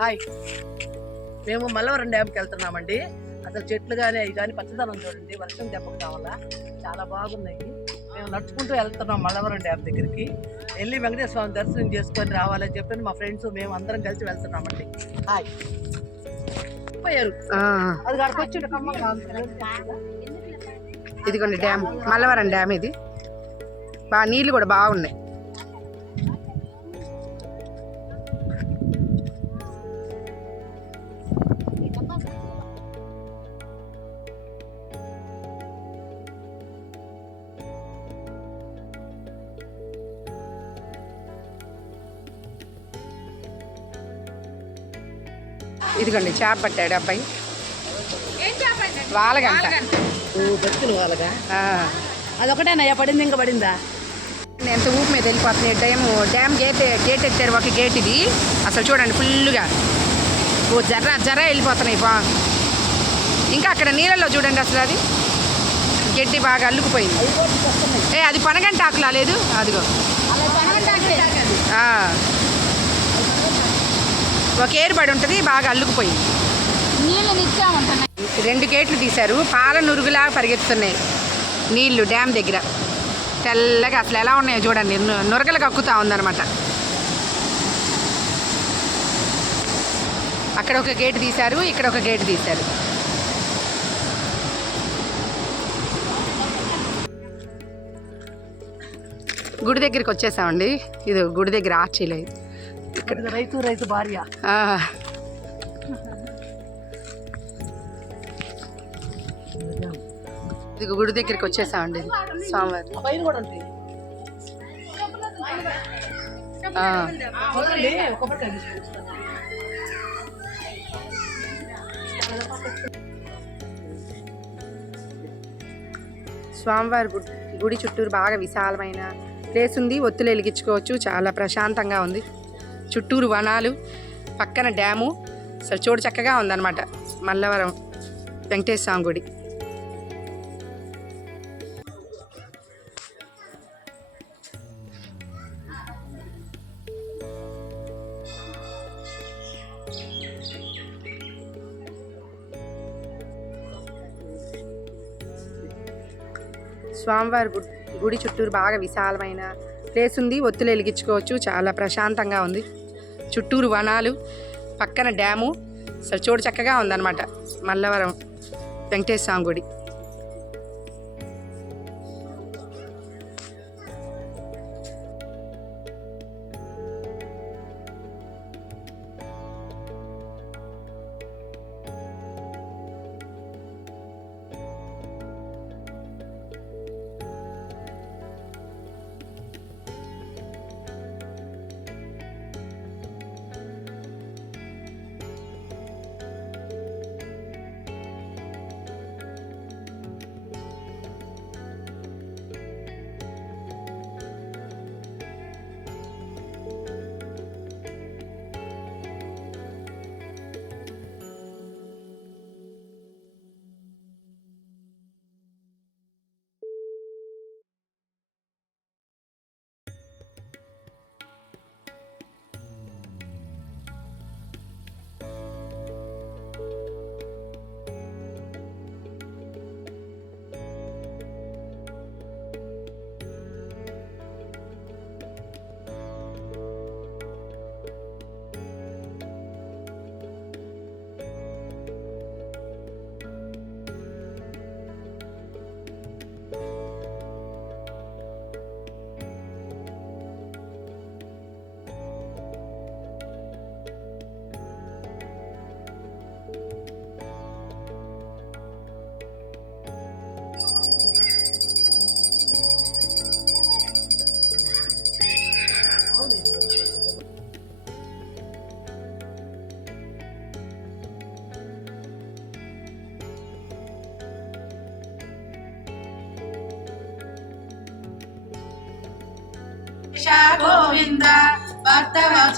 Hi. మేము మల్లవరం డ్యామ్కి వెళ్తున్నామండి. అసలు చెట్లు కానీ అవి కానీ పచ్చదనం చూడండి. వర్షం దెబ్బకు కావాలా చాలా బాగున్నాయి. మేము నడుచుకుంటూ వెళ్తున్నాం మల్లవరం డ్యామ్ దగ్గరికి. వెళ్ళి వెంకటేశ్వర స్వామి దర్శనం చేసుకొని రావాలని చెప్పి మా ఫ్రెండ్స్ మేము అందరం కలిసి వెళ్తున్నామండి. హాయ్. పోయారు. అది ఇదిగోండి డ్యామ్. మల్లవరం డ్యామ్ ఇది. బాగా నీళ్ళు కూడా బాగున్నాయి. ఇదిగోండి చేప పట్టాడు అబ్బాయి. వాళ్ళగా? ఆ. అదొకటేనయ్యా పడింది ఇంకా పడిందా? ఎంత ఊపు మీద వెళ్ళిపోతున్నాయి డ్యామ్ డ్యామ్ గేట్ గేట్ ఎత్తారు ఒక గేట్ ఇది. అసలు చూడండి ఫుల్గా ఓ జర్ర జర్ర వెళ్ళిపోతున్నాయి బా ఇంకా అక్కడ నీళ్ళల్లో చూడండి అసలు అది. గడ్డి బాగా అల్లుకుపోయింది. ఏ అది పనగంట ఆకులా లేదు? అదిగో. ఆ. ఒక ఏరుబడి ఉంటుంది బాగా అల్లుకుపోయింది. రెండు గేట్లు తీశారు పాల నురుగులా పరిగెత్తుతున్నాయి. నీళ్ళు డ్యామ్ దగ్గర. తెల్లగా అసలు ఎలా ఉన్నాయో చూడండి నురగలు కక్కుతా ఉందన్నమాట. అక్కడ ఒక గేట్ తీశారు ఇక్కడ ఒక గేట్ తీశారు. గుడి దగ్గరికి వచ్చేసామండి. ఇది గుడి దగ్గర ఆర్చీలో రైతు రైతు భార్య. ఇది గుడి దగ్గరికి వచ్చేసామండి. స్వామివారి. స్వామివారి గుడి గుడి చుట్టూరు బాగా విశాలమైన ప్లేస్ ఉంది. ఒత్తులు వెలిగించుకోవచ్చు. చాలా ప్రశాంతంగా ఉంది. చుట్టూరు వనాలు పక్కన డ్యాము. అసలు చూడు చక్కగా ఉందన్నమాట. మల్లవరం వెంకటేశ్వర స్వామి గుడి. స్వామివారి గుడి. గుడి చుట్టూరు బాగా విశాలమైన ప్లేస్ ఉంది. ఒత్తులు వెలిగించుకోవచ్చు. చాలా ప్రశాంతంగా ఉంది. చుట్టూరు వనాలు పక్కన డ్యాము. అసలు చూడు చక్కగా ఉందన్నమాట. మల్లవరం వెంకటేశ్వర స్వామి గుడి.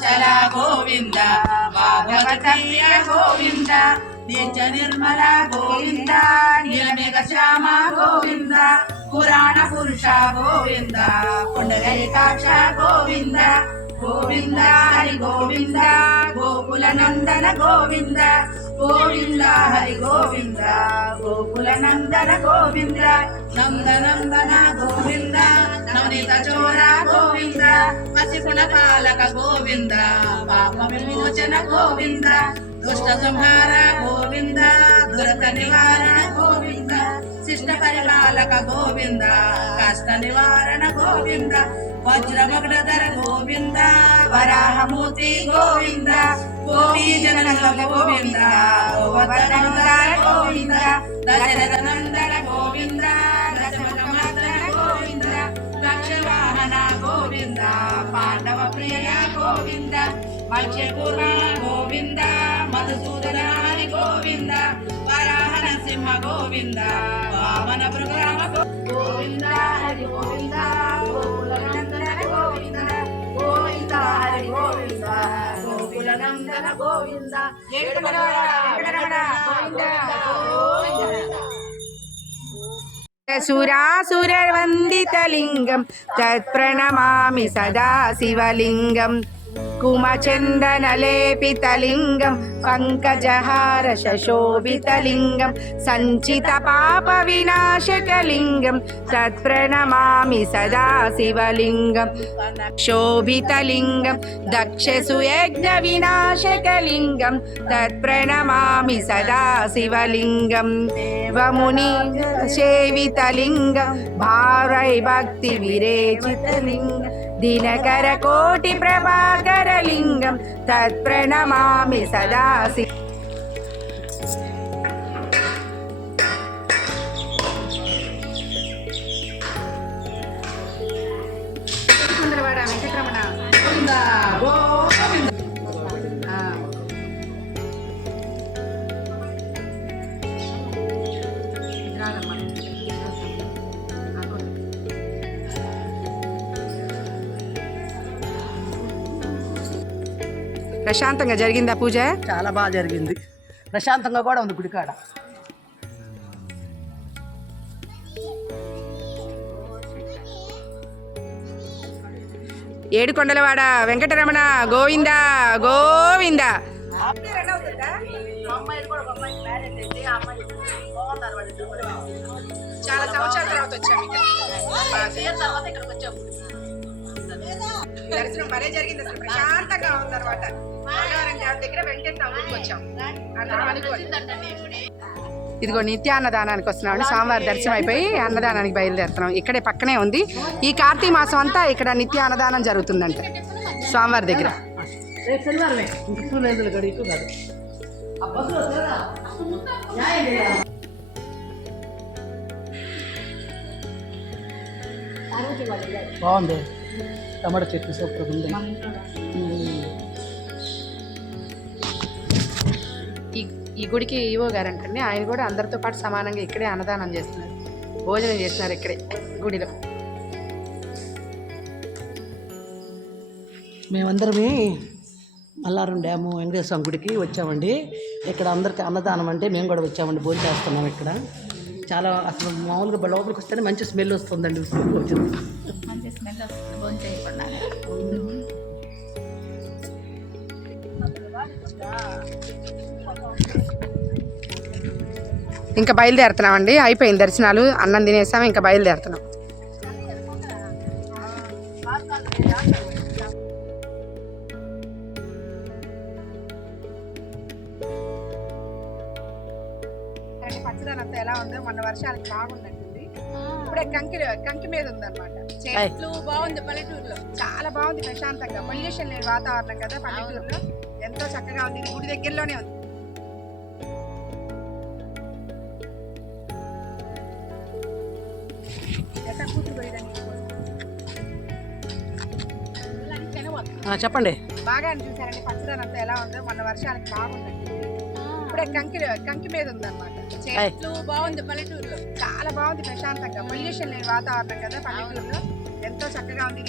భక్తవత్సల గోవింద భాగవతీయ గోవింద నిత్య నిర్మల గోవింద నీలమేఘ శ్యామ గోవింద పురాణ పురుష గోవింద పుండరీకాక్ష గోవింద గోవింద హరి గోవింద గోకుల నందన గోవింద గోవింద హరి గోవింద గోకుల నందన గోవింద నందనందన గోవింద నవనీత చోర గోవింద పసిపుణ పాలక గోవింద పాప విమోచన గోవింద దుష్ట సంహార గోవింద దురత నివారణ గోవింద శిష్ట పరిపాలక గోవింద కష్ట నివారణ గోవింద వజ్రమగ్నధర గోవింద వరాహమూర్తి గోవింద గోపీ జనక గోవింద గోవర్ధనందర గోవింద దశరథ నందన గోవింద దశమకమర్దన గోవింద లక్షవాహన గోవింద పాండవ ప్రియ గోవింద మత్స్యకూర్మ గోవింద మధుసూదన గోవింద వరాహన సింహ గోవింద వామన భృగరామ గోవింద హరి గోవింద నందన గోవింద వెంకటరమణ, వెంకటరమణ, గోవింద గోవింద సురాసురవందితలింగం తత్ప్రణమామి पङ्कजहार शशोभितलिङ्गं सञ्चितपापविनाशकलिङ्गं तत्प्रणमामि सदा शिवलिङ्गं। शोभितलिङ्गं दक्षसुयज्ञविनाशकलिङ्गं तत्प्रणमामि सदा शिवलिङ्गं। देवमुनि सेवितलिङ्गं भावै भक्तिविरेचितलिङ्गम् दिनकरकोटिप्रभाकरलिङ्गं तत्प्रणमामि सदा సేవితలింగం భారై భక్తి విరేచితలింగం దినకర కోటి ప్రభాకర లింగం తత్ప్రణమామి సదా శి వెంకటరమణ ప్రశాంతంగా జరిగిందా పూజ? చాలా బాగా జరిగింది. ప్రశాంతంగా కూడా ఉంది గుడికాడ. ఏడుకొండలవాడ వెంకటరమణ గోవింద గోవింద. చాలా సంవత్సరాల తర్వాత వచ్చాము దర్శనం భలే జరిగింది అసలు? ప్రశాంతంగా ఉందన్నమాట. మంగళవారం ఇదిగో నిత్య అన్నదానానికి వస్తున్నాం స్వామివారి దర్శనం అయిపోయి అన్నదానానికి బయలుదేరుతున్నాం. ఇక్కడే పక్కనే ఉంది. ఈ కార్తీక మాసం అంతా ఇక్కడ నిత్య అన్నదానం జరుగుతుందంట. స్వామివారి దగ్గర. బాగుంది. టమాటా చెట్టు సూపర్ ఉంది. ఈ గుడికి ఈవో గారు అంటండి ఆయన కూడా అందరితో పాటు సమానంగా ఇక్కడే అన్నదానం చేస్తున్నారు. భోజనం చేస్తున్నారు ఇక్కడే గుడిలో. మేమందరమే మల్లారం డ్యాము వెంకటేశ్వర స్వామి గుడికి వచ్చామండి. ఇక్కడ అందరికి అన్నదానం అంటే మేము కూడా వచ్చామండి భోజనం చేస్తున్నాం ఇక్కడ. చాలా అసలు మామూలుగా లోపలికి వస్తేనే మంచి స్మెల్ వస్తుందండి మంచి స్మెల్ వస్తుంది భోజనం చేయకుండా. ఇంకా బయలుదేరుతున్నామండి. అయిపోయింది దర్శనాలు. అన్నం తినేసాం ఇంకా బయలుదేరుతున్నాం. పచ్చదనంతా ఎలా ఉందో మొన్న వర్షానికి బాగున్నట్టుంది ఇప్పుడే కంకి కంకి మీద ఉందన్నమాట. చెట్లు బాగుంది పల్లెటూరులో. చాలా బాగుంది ప్రశాంతంగా. పొల్యూషన్ లేని వాతావరణం కదా పల్లెటూరులో. ఎంతో చక్కగా ఉంది. ఇది గుడి దగ్గరలోనే ఉంది. చెప్పండి. బాగా చూసారండి పచ్చదనంతా ఎలా ఉందో. మొన్న వర్షానికి బాగున్నట్టుంది ఇప్పుడే కంకి కంకి మీద ఉందన్నమాట. చెట్లు బాగుంది పల్లెటూరులో. చాలా బాగుంది ప్రశాంతంగా. పొల్యూషన్ లేని వాతావరణం కదా పల్లెటూరులో. ఎంతో చక్కగా ఉంది.